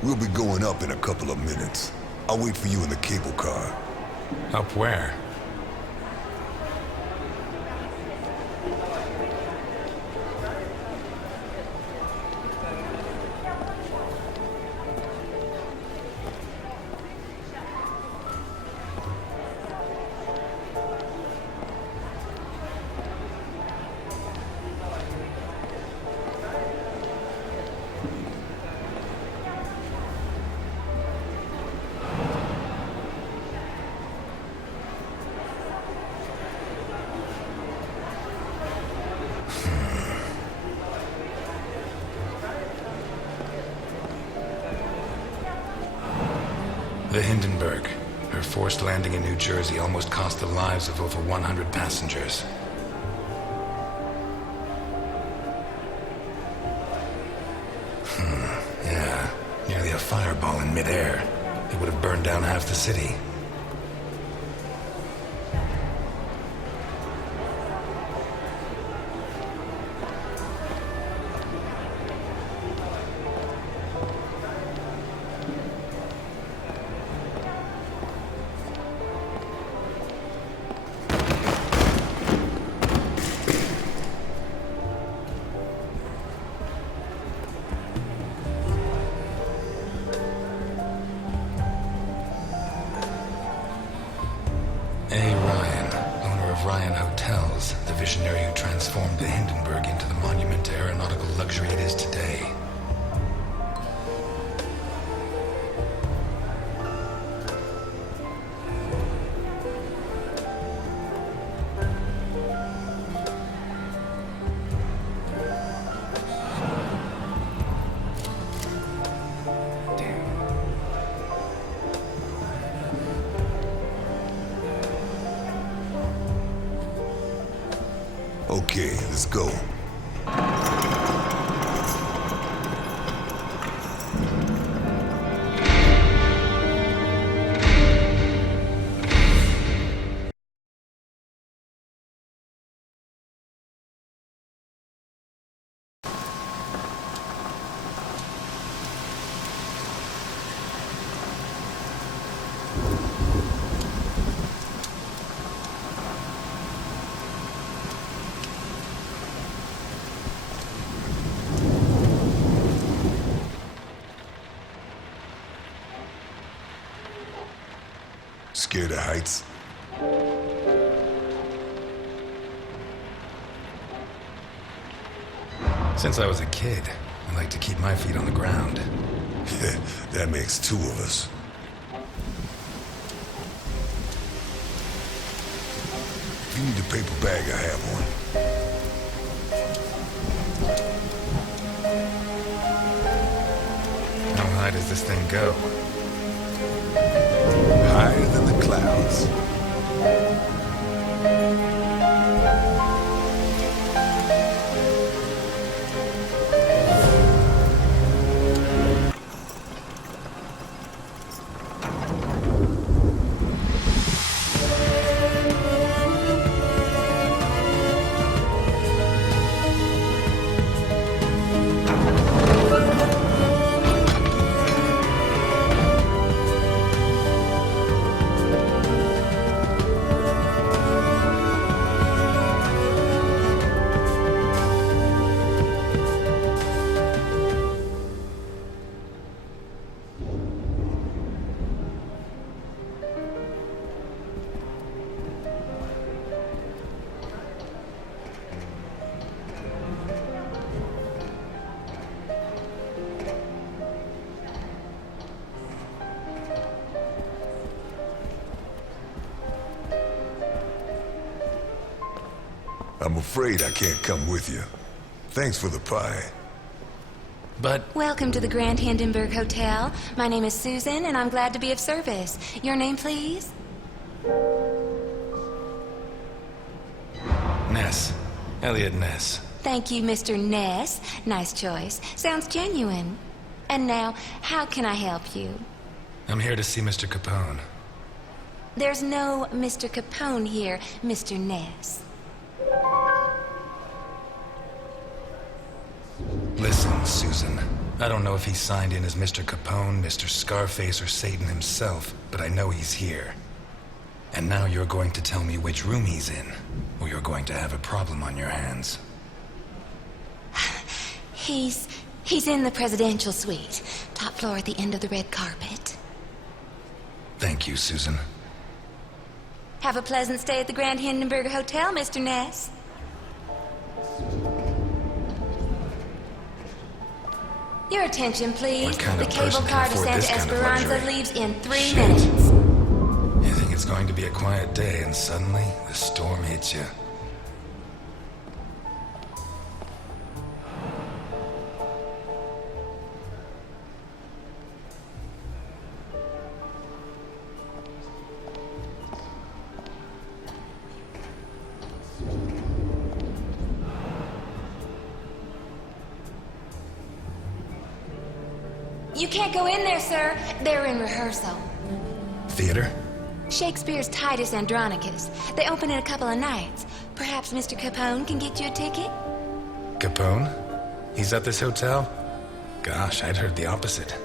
We'll be going up in a couple of minutes. I'll wait for you in the cable car. Up where? The Hindenburg. Her forced landing in New Jersey almost cost the lives of over 100 passengers. Yeah. Nearly a fireball in midair. It would have burned down half the city. The visionary who transformed the Hindenburg into the monument to aeronautical luxury it is today. Okay, let's go. Scared of heights? Since I was a kid, I like to keep my feet on the ground. That makes two of us. If you need a paper bag, I have one. How high does this thing go? Higher than the clouds. I'm afraid I can't come with you. Thanks for the pie. But... Welcome to the Grand Hindenburg Hotel. My name is Susan, and I'm glad to be of service. Your name, please? Ness. Eliot Ness. Thank you, Mr. Ness. Nice choice. Sounds genuine. And now, how can I help you? I'm here to see Mr. Capone. There's no Mr. Capone here, Mr. Ness. Listen, Susan. I don't know if he's signed in as Mr. Capone, Mr. Scarface, or Satan himself, but I know he's here. And now you're going to tell me which room he's in, or you're going to have a problem on your hands. He's in the presidential suite. Top floor at the end of the red carpet. Thank you, Susan. Have a pleasant stay at the Grand Hindenburg Hotel, Mr. Ness. Your attention, please. What kind the of cable person car can to afford Santa this kind of Esperanza luxury? leaves in 3 Shit. minutes. You think it's going to be a quiet day, and suddenly, the storm hits you. You can't go in there, sir. They're in rehearsal. Theater? Shakespeare's Titus Andronicus. They open in a couple of nights. Perhaps Mr. Capone can get you a ticket? Capone? He's at this hotel? Gosh, I'd heard the opposite.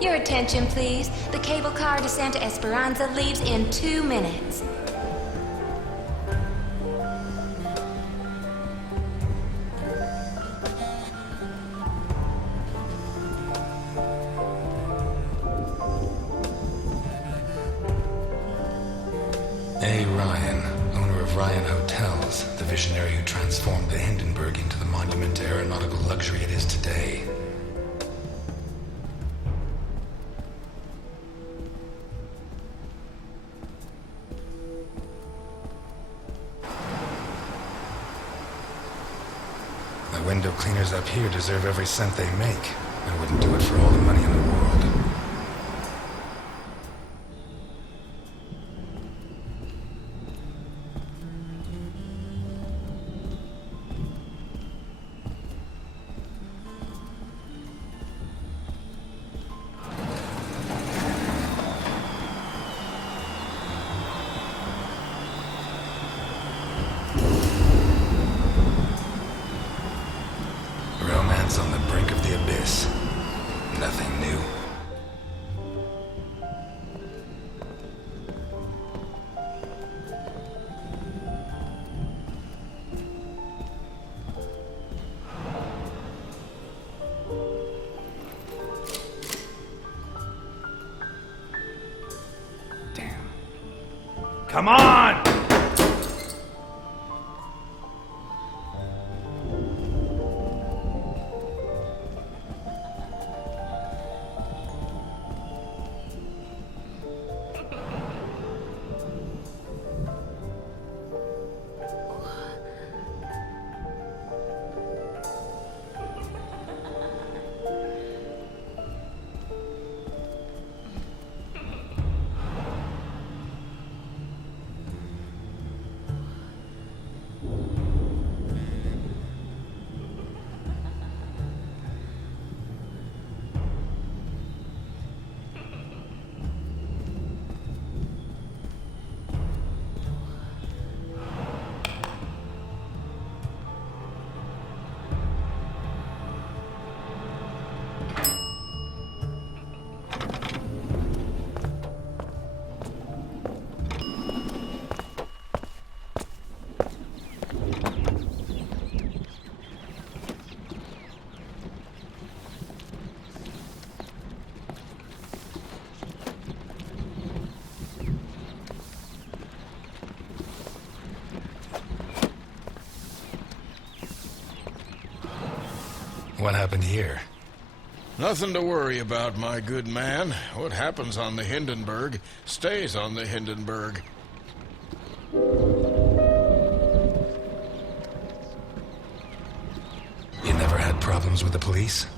Your attention, please. The cable car to Santa Esperanza leaves in 2 minutes. A. Ryan, owner of Ryan Hotels, the visionary who transformed the Hindenburg into the monument to aeronautical luxury it is today. The window cleaners up here deserve every cent they make. I wouldn't do it for all the money in the world. Romance on the brink of the abyss. Nothing new. Damn. Come on! What happened here? Nothing to worry about, my good man. What happens on the Hindenburg stays on the Hindenburg. You never had problems with the police?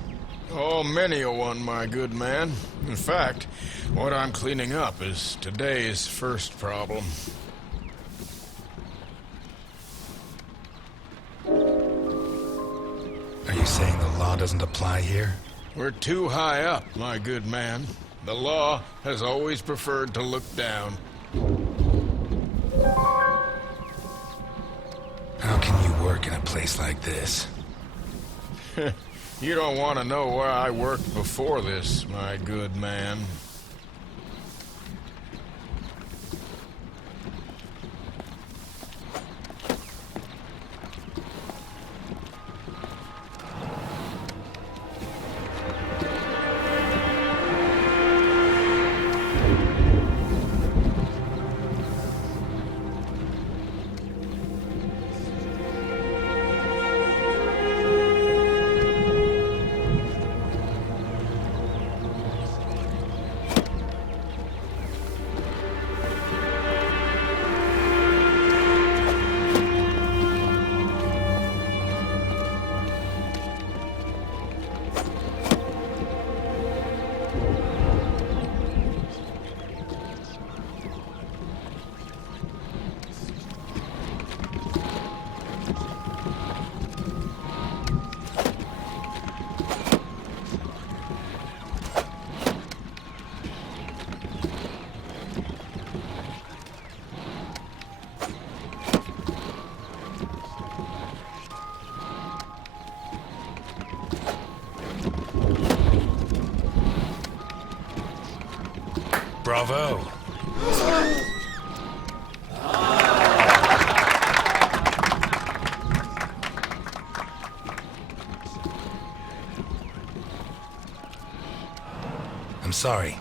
Oh, many a one, my good man. In fact, what I'm cleaning up is today's first problem. Are you saying the law doesn't apply here? We're too high up, my good man. The law has always preferred to look down. How can you work in a place like this? You don't want to know where I worked before this, my good man. Bravo! I'm sorry.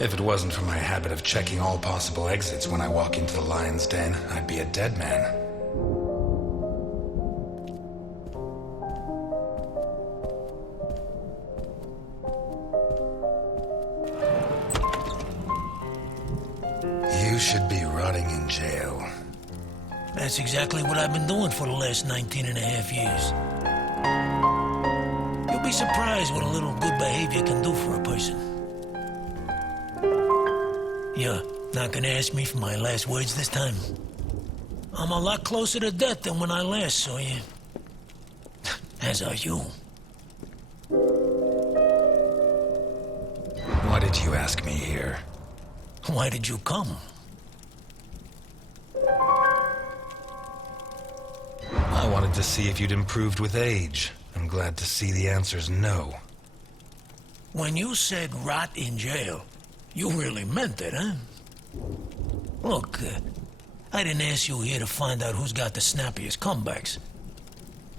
If it wasn't for my habit of checking all possible exits when I walk into the lion's den, I'd be a dead man. You should be rotting in jail. That's exactly what I've been doing for the last 19 and a half years. You'll be surprised what a little good behavior can do for a person. You're not gonna ask me for my last words this time? I'm a lot closer to death than when I last saw you. As are you. Why did you ask me here? Why did you come? I wanted to see if you'd improved with age. I'm glad to see the answer's no. When you said rot in jail, you really meant it, huh? Look, I didn't ask you here to find out who's got the snappiest comebacks.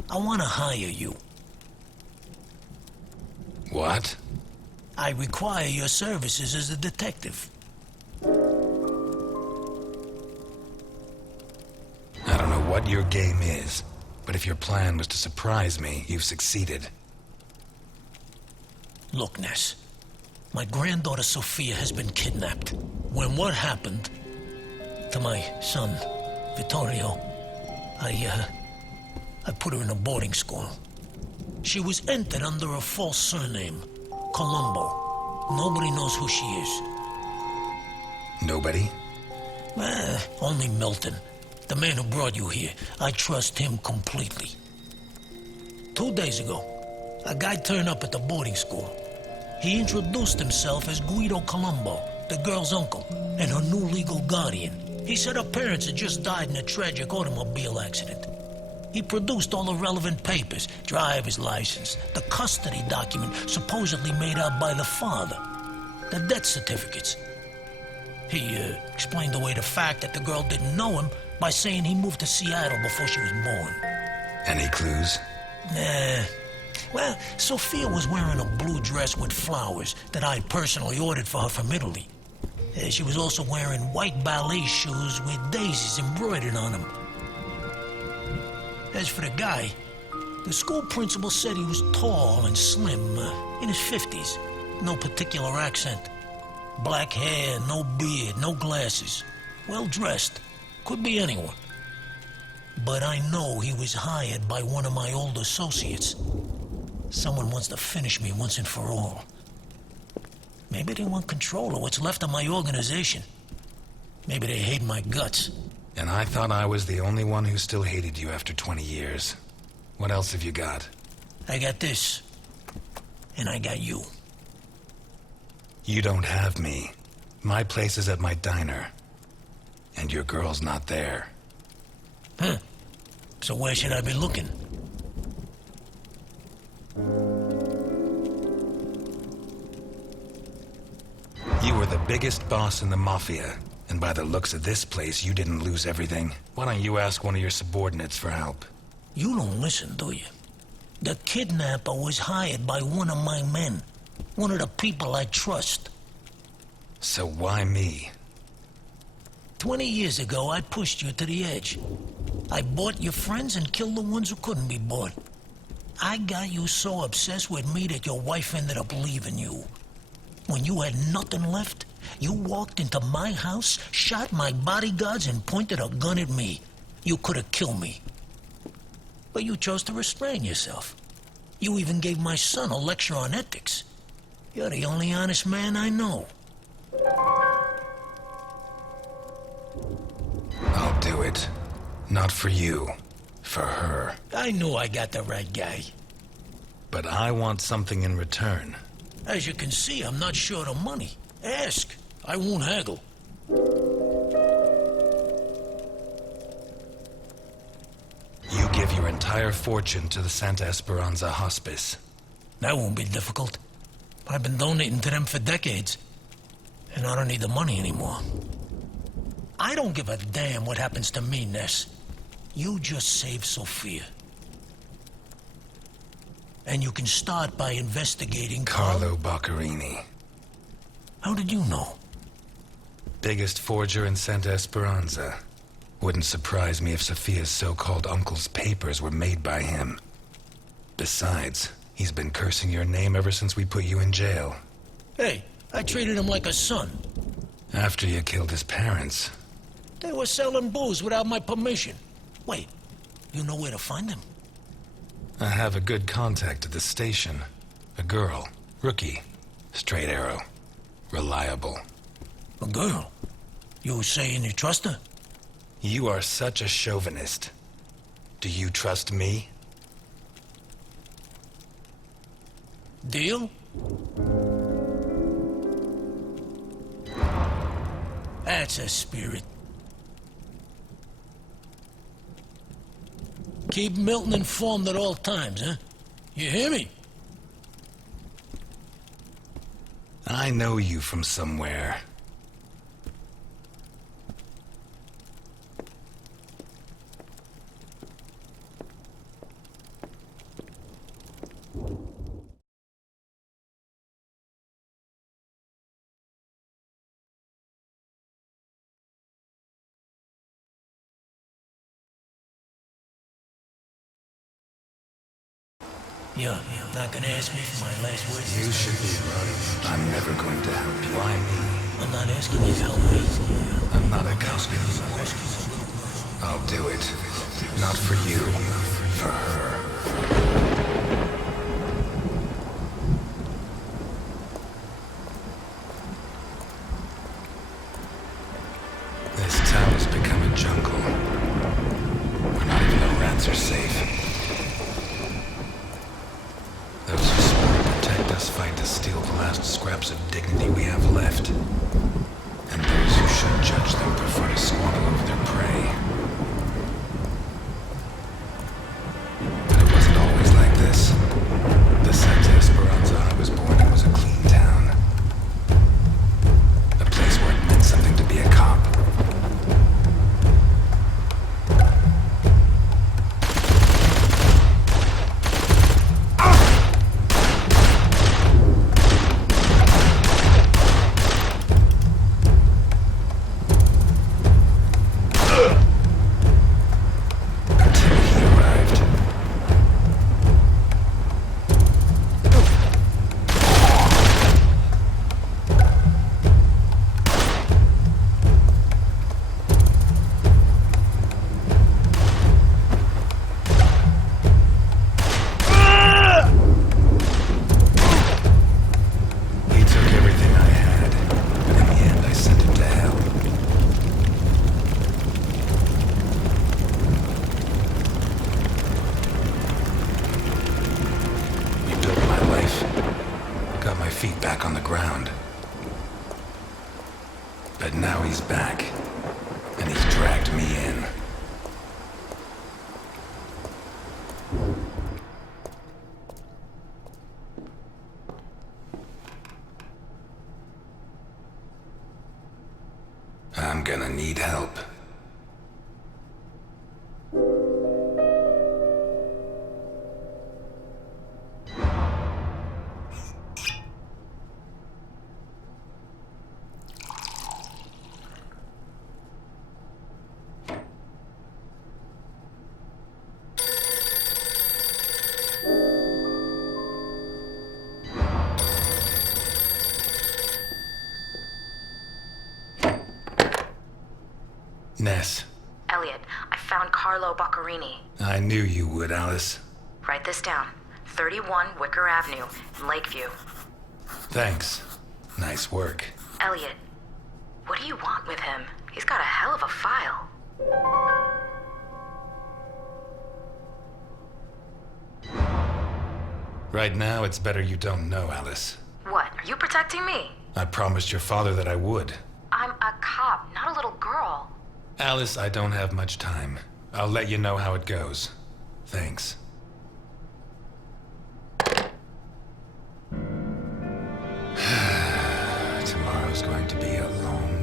I want to hire you. What? I require your services as a detective. I don't know what your game is, but if your plan was to surprise me, you've succeeded. Look, Ness. My granddaughter Sophia has been kidnapped. When what happened to my son, Vittorio, I put her in a boarding school. She was entered under a false surname, Colombo. Nobody knows who she is. Nobody? Only Milton, the man who brought you here. I trust him completely. 2 days ago, a guy turned up at the boarding school. He introduced himself as Guido Colombo, the girl's uncle, and her new legal guardian. He said her parents had just died in a tragic automobile accident. He produced all the relevant papers, driver's license, the custody document supposedly made out by the father, the death certificates. He explained away the fact that the girl didn't know him by saying he moved to Seattle before she was born. Any clues? Nah. Well, Sophia was wearing a blue dress with flowers that I personally ordered for her from Italy. She was also wearing white ballet shoes with daisies embroidered on them. As for the guy, the school principal said he was tall and slim, in his 50s. No particular accent. Black hair, no beard, no glasses. Well dressed. Could be anyone. But I know he was hired by one of my old associates. Someone wants to finish me once and for all. Maybe they want control of what's left of my organization. Maybe they hate my guts. And I thought I was the only one who still hated you after 20 years. What else have you got? I got this. And I got you. You don't have me. My place is at my diner. And your girl's not there. Huh. So where should I be looking? You were the biggest boss in the Mafia. And by the looks of this place, you didn't lose everything. Why don't you ask one of your subordinates for help? You don't listen, do you? The kidnapper was hired by one of my men. One of the people I trust. So why me? 20 years ago, I pushed you to the edge. I bought your friends and killed the ones who couldn't be bought. I got you so obsessed with me that your wife ended up leaving you. When you had nothing left, you walked into my house, shot my bodyguards, and pointed a gun at me. You could have killed me. But you chose to restrain yourself. You even gave my son a lecture on ethics. You're the only honest man I know. I'll do it. Not for you. For her. I knew I got the right guy. But I want something in return. As you can see, I'm not short of money. Ask. I won't haggle. You give your entire fortune to the Santa Esperanza Hospice. That won't be difficult. I've been donating to them for decades. And I don't need the money anymore. I don't give a damn what happens to me, Ness. You just save Sophia. And you can start by investigating Carlo Boccherini. How did you know? Biggest forger in Santa Esperanza. Wouldn't surprise me if Sophia's so-called uncle's papers were made by him. Besides, he's been cursing your name ever since we put you in jail. Hey, I treated him like a son. After you killed his parents. They were selling booze without my permission. Wait, you know where to find them? I have a good contact at the station. A girl. Rookie. Straight arrow. Reliable. A girl? You saying you trust her? You are such a chauvinist. Do you trust me? Deal? That's a spirit. Keep Milton informed at all times, huh? You hear me? I know you from somewhere. You're not gonna ask me for my last words? You should be running. I'm never going to help you. Why me? I'm not asking you to help me. I'm not a cop anymore. I'll do it. Not for you. For her. This town has become a jungle. Where not even the rats are safe. Those who swore to protect us fight to steal the last scraps of dignity we have left. And those who should judge them prefer to squabble over their prey. Ness. Eliot, I found Carlo Boccarini. I knew you would, Alice. Write this down. 31 Wicker Avenue, in Lakeview. Thanks. Nice work. Eliot, what do you want with him? He's got a hell of a file. Right now, it's better you don't know, Alice. What, are you protecting me? I promised your father that I would. I'm a cop, not a little girl. Alice, I don't have much time. I'll let you know how it goes. Thanks. Tomorrow's going to be a long